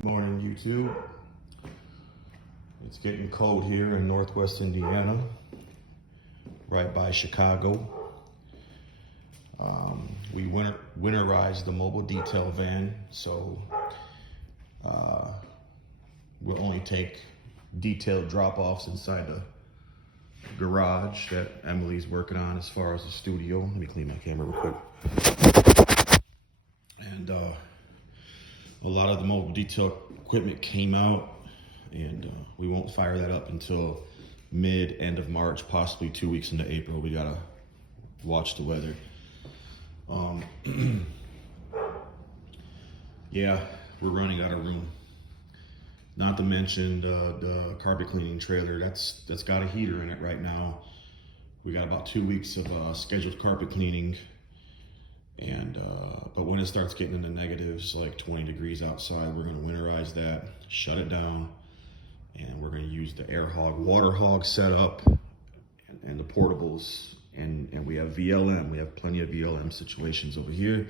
Good morning, YouTube. It's getting cold here in Northwest Indiana, right by Chicago. We winterized the mobile detail van, so we'll only take detailed drop-offs inside the garage that Emily's working on as far as the studio. Let me clean my camera real quick. And a lot of the mobile detail equipment came out, and we won't fire that up until end of March, possibly 2 weeks into April. We gotta watch the weather. Yeah, we're running out of room. Not to mention the carpet cleaning trailer, that's got a heater in it right now. We got about 2 weeks of scheduled carpet cleaning, and but when it starts getting in the negatives, like 20 degrees outside, we're gonna winterize that, shut it down, and we're gonna use the air hog, water hog setup, and the portables, and we have VLM. We have plenty of VLM situations over here.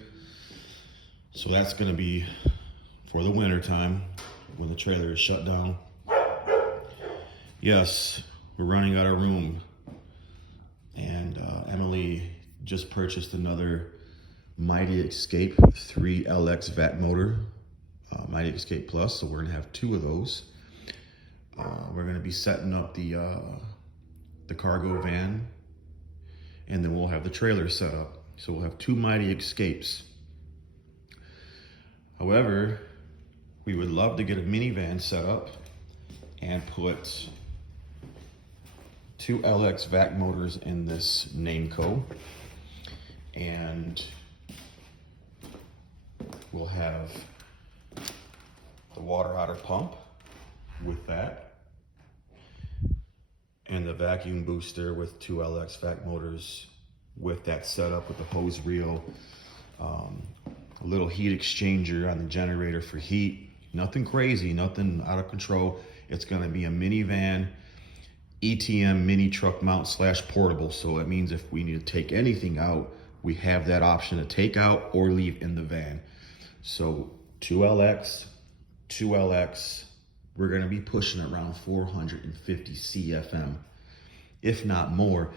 So that's gonna be for the winter time when the trailer is shut down. Yes, we're running out of room, and Emily just purchased another Mighty Escape 3LX vac motor, Mighty Escape Plus, so we're gonna have 2 of those. We're gonna be setting up the cargo van, and then we'll have the trailer set up. So we'll have 2 Mighty Escapes. However, we would love to get a minivan set up and put 2 LX vac motors in this Nameco, and we'll have the water otter pump with that, and the vacuum booster with 2 LX vac motors with that setup with the hose reel, a little heat exchanger on the generator for heat. Nothing crazy, nothing out of control. It's gonna be a minivan, ETM mini truck mount / portable. So it means if we need to take anything out, we have that option to take out or leave in the van. So 2 LX, 2 LX, we're gonna be pushing around 450 CFM, if not more,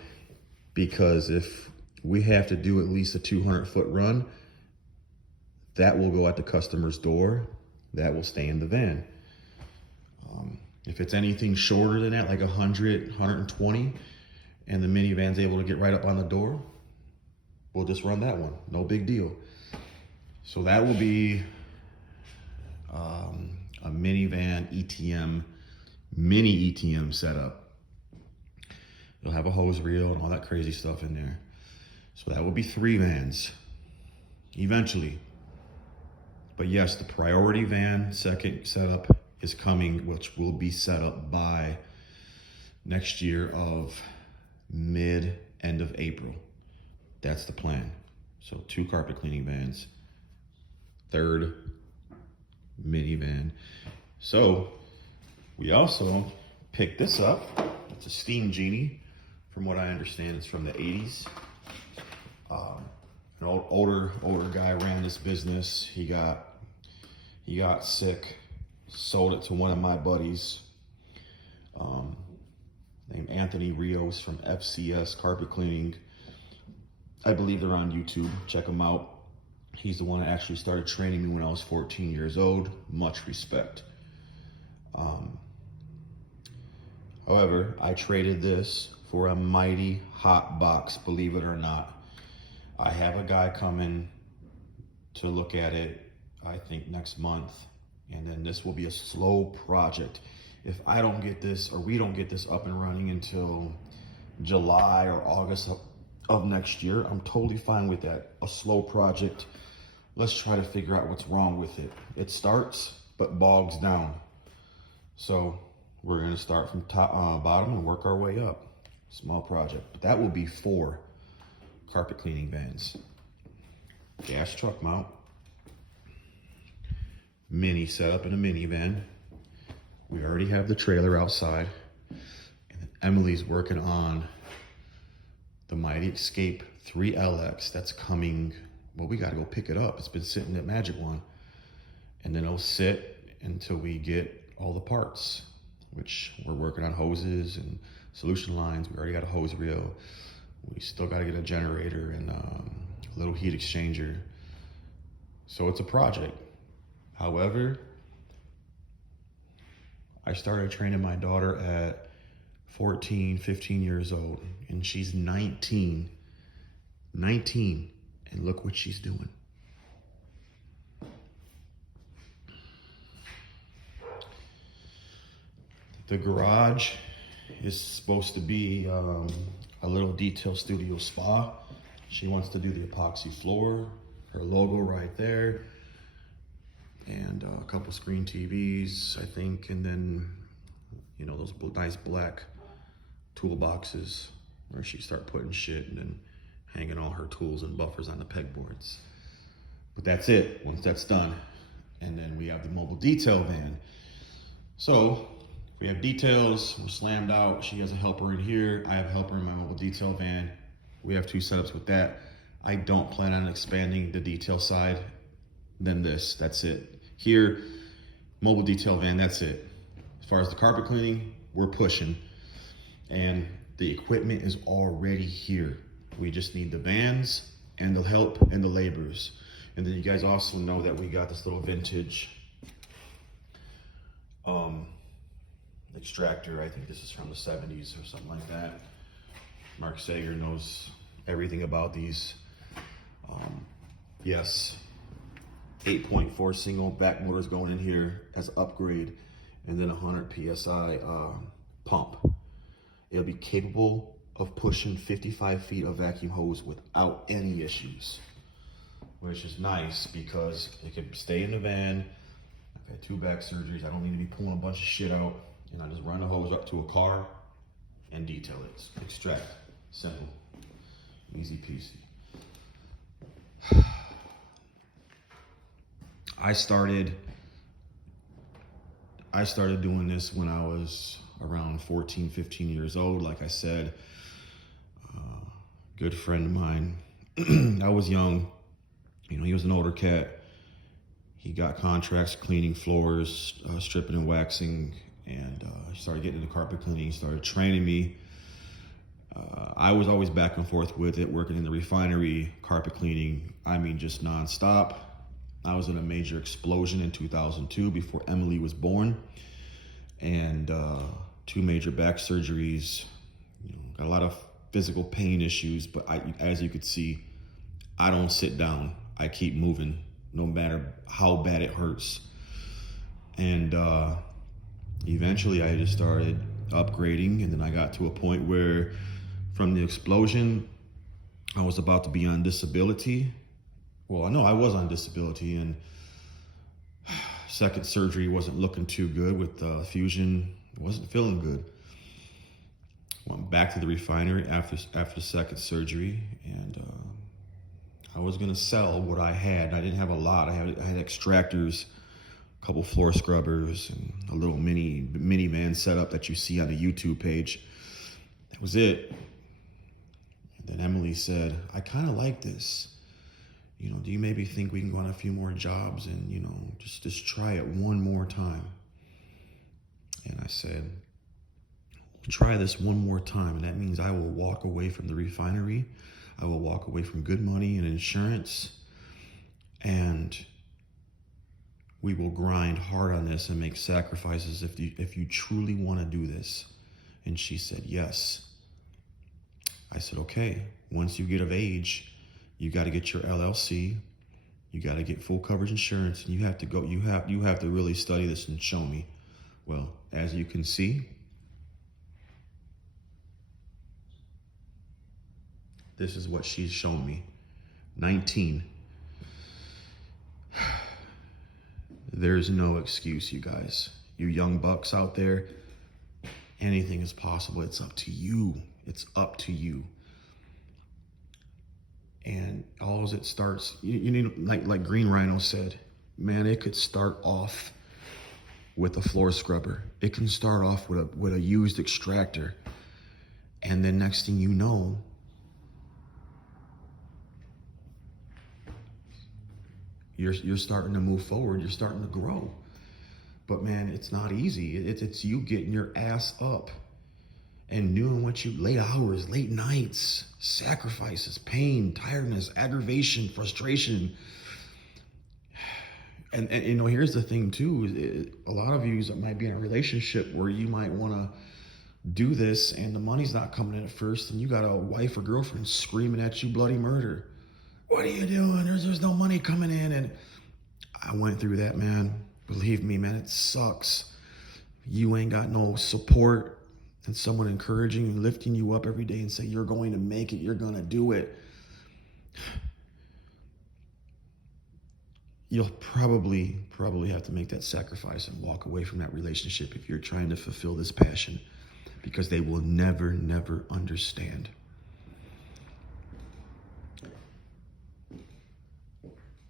because if we have to do at least a 200-foot run, that will go at the customer's door, that will stay in the van. If it's anything shorter than that, like 100, 120, and the minivan's able to get right up on the door, we'll just run that one, no big deal. So that will be a minivan ETM, mini ETM setup. It'll have a hose reel and all that crazy stuff in there. So that will be 3 vans eventually. But yes, the priority van second setup is coming, which will be set up by next year of end of April. That's the plan. So 2 carpet cleaning vans, 3rd minivan. So we also picked this up. It's a Steam Genie. From what I understand, it's from the 80s. An older guy ran this business. He got sick, sold it to one of my buddies, named Anthony Rios from FCS Carpet Cleaning. I believe they're on YouTube. Check them out. He's the one that actually started training me when I was 14 years old. Much respect. However, I traded this for a Mighty Hot Box, believe it or not. I have a guy coming to look at it, I think next month, and then this will be a slow project. If I don't get this, or we don't get this up and running until July or August of next year, I'm totally fine with that. A slow project. Let's try to figure out what's wrong with it. It starts, but bogs down. So we're gonna start from bottom and work our way up. Small project, but that will be 4 carpet cleaning vans. Gas truck mount, mini setup in a minivan. We already have the trailer outside, and Emily's working on the Mighty Escape 3LX. That's coming. Well, we got to go pick it up. It's been sitting at Magic One, and then it'll sit until we get all the parts, which we're working on hoses and solution lines. We already got a hose reel. We still got to get a generator and a little heat exchanger. So it's a project. However, I started training my daughter at 14, 15 years old, and she's 19. 19, and look what she's doing. The garage is supposed to be a little detail studio spa. She wants to do the epoxy floor, her logo right there, and a couple screen TVs, I think, and then, you know, those nice black toolboxes where she start putting shit and then hanging all her tools and buffers on the pegboards. But that's it, once that's done. And then we have the mobile detail van. So we have details, we're slammed out. She has a helper in here. I have a helper in my mobile detail van. We have two setups with that. I don't plan on expanding the detail side than this, that's it. Here, mobile detail van, that's it. As far as the carpet cleaning, we're pushing. And the equipment is already here. We just need the vans and the help and the laborers. And then you guys also know that we got this little vintage extractor. I think this is from the 70s or something like that. Mark Sager knows everything about these. Yes, 8.4 single back motors going in here as an upgrade, and then 100 PSI pump. It'll be capable of pushing 55 feet of vacuum hose without any issues, which is nice because it can stay in the van. I've had 2 back surgeries. I don't need to be pulling a bunch of shit out, and I just run the hose up to a car and detail it. Extract, simple, easy peasy. I started doing this when I was around 14, 15 years old. Like I said, good friend of mine. I was young. You know, he was an older cat. He got contracts cleaning floors, stripping and waxing, and he started getting into carpet cleaning. He started training me. I was always back and forth with it, working in the refinery, carpet cleaning. I mean, just nonstop. I was in a major explosion in 2002 before Emily was born, and 2 major back surgeries. You know, got a lot of physical pain issues, but as you could see, I don't sit down. I keep moving, no matter how bad it hurts. And eventually, I just started upgrading, and then I got to a point where, from the explosion, I was about to be on disability. Well, I know I was on disability, and second surgery wasn't looking too good with fusion. Wasn't feeling good. Went back to the refinery after second surgery, and I was gonna sell what I had. I didn't have a lot. I had extractors, a couple floor scrubbers, and a little minivan setup that you see on the YouTube page. That was it. And then Emily said, "I kind of like this. You know, do you maybe think we can go on a few more jobs and, you know, just try it one more time?" And I said, "Try this one more time, and that means I will walk away from the refinery. I will walk away from good money and insurance, and we will grind hard on this and make sacrifices if you truly want to do this." And she said, "Yes." I said, "Okay, once you get of age, you got to get your LLC, you got to get full coverage insurance, and you have to really study this and show me." Well, as you can see, this is what she's shown me. 19. There's no excuse, you guys. You young bucks out there, anything is possible. It's up to you. It's up to you. And all as it starts, you need, like Green Rhino said, man, it could start off with a floor scrubber. It can start off with a used extractor. And then next thing you know, you're starting to move forward. You're starting to grow. But man, it's not easy. It's you getting your ass up and doing what you, late hours, late nights, sacrifices, pain, tiredness, aggravation, frustration. And you know, here's the thing too, a lot of you might be in a relationship where you might want to do this and the money's not coming in at first, and you got a wife or girlfriend screaming at you bloody murder. What are you doing? There's no money coming in. And I went through that, man. Believe me, man, it sucks. You ain't got no support and someone encouraging and lifting you up every day and say, you're going to make it, you're going to do it. You'll probably have to make that sacrifice and walk away from that relationship if you're trying to fulfill this passion, because they will never understand.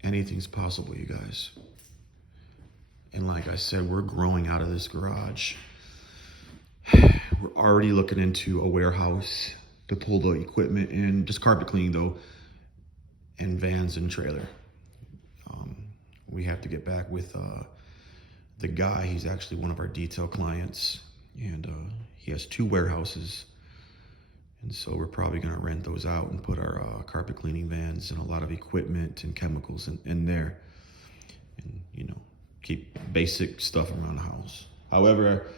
Anything's possible, you guys. And like I said, we're growing out of this garage. We're already looking into a warehouse to pull the equipment in, just carpet cleaning though, and vans and trailer. We have to get back with the guy. He's actually one of our detail clients, and he has 2 warehouses. And so we're probably going to rent those out and put our carpet cleaning vans and a lot of equipment and chemicals in there. And, you know, keep basic stuff around the house. However,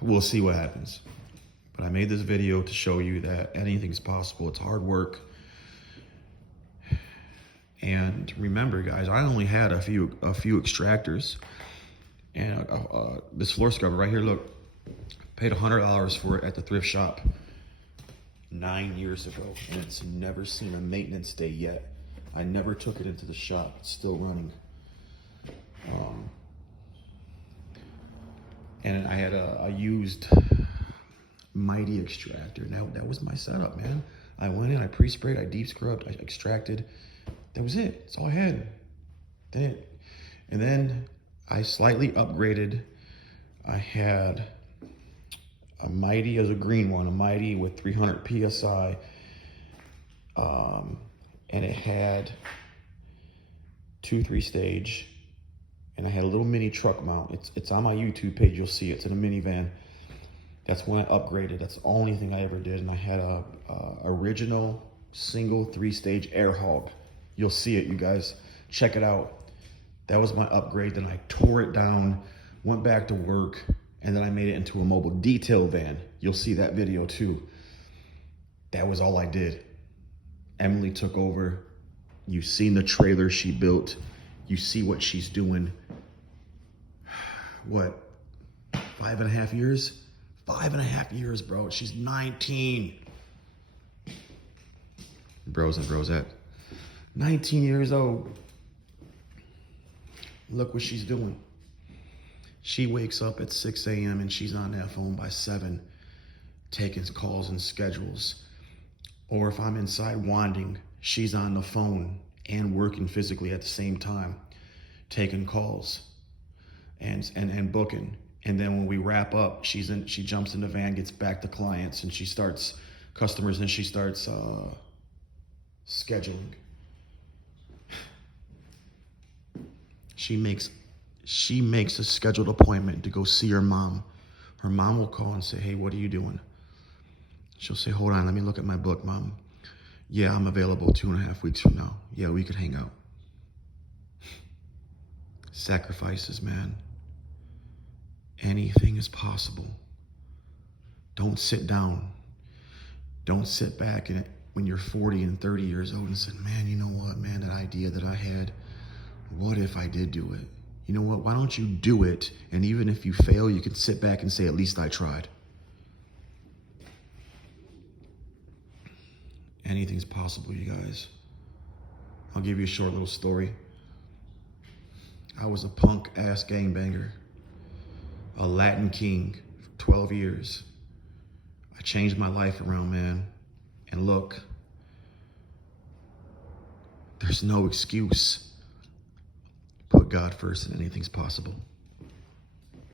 we'll see what happens. But I made this video to show you that anything's possible. It's hard work. And remember, guys, I only had a few extractors. And this floor scrubber right here, look, paid $100 for it at the thrift shop 9 years ago, and it's never seen a maintenance day yet. I never took it into the shop. It's still running. And I had a used Mighty extractor. Now that was my setup, man. I went in, I pre-sprayed, I deep scrubbed, I extracted. That was it. That's all I had. And then I slightly upgraded. I had a Mighty as a green one, a Mighty with 300 PSI. And it had 2 3-stage. And I had a little mini truck mount. It's on my YouTube page. You'll see it. It's in a minivan. That's when I upgraded. That's the only thing I ever did. And I had a original single 3-stage air hog. You'll see it, you guys. Check it out. That was my upgrade. Then I tore it down, went back to work, and then I made it into a mobile detail van. You'll see that video too. That was all I did. Emily took over. You've seen the trailer she built. You see what she's doing. What, 5.5 years? 5.5 years, bro. She's 19. Bros and brosettes. 19 years old. Look what she's doing. She wakes up at 6 a.m. and she's on that phone by 7, taking calls and schedules. Or if I'm inside wanding, she's on the phone and working physically at the same time, taking calls and booking. And then when we wrap up, she jumps in the van, gets back to clients, and she starts customers, and she starts scheduling. She makes a scheduled appointment to go see her mom. Her mom will call and say, hey, what are you doing? She'll say, hold on, let me look at my book, Mom. Yeah, I'm available 2.5 weeks from now. Yeah, we could hang out. Sacrifices, man. Anything is possible. Don't sit down. Don't sit back and when you're 40 and 30 years old and say, man, you know what, man, that idea that I had, what if I did do it? You know what, why don't you do it? And even if you fail, you can sit back and say, at least I tried. Anything's possible, you guys. I'll give you a short little story. I was a punk-ass gangbanger, a Latin king for 12 years. I changed my life around, man. And look, there's no excuse. Put God first and anything's possible.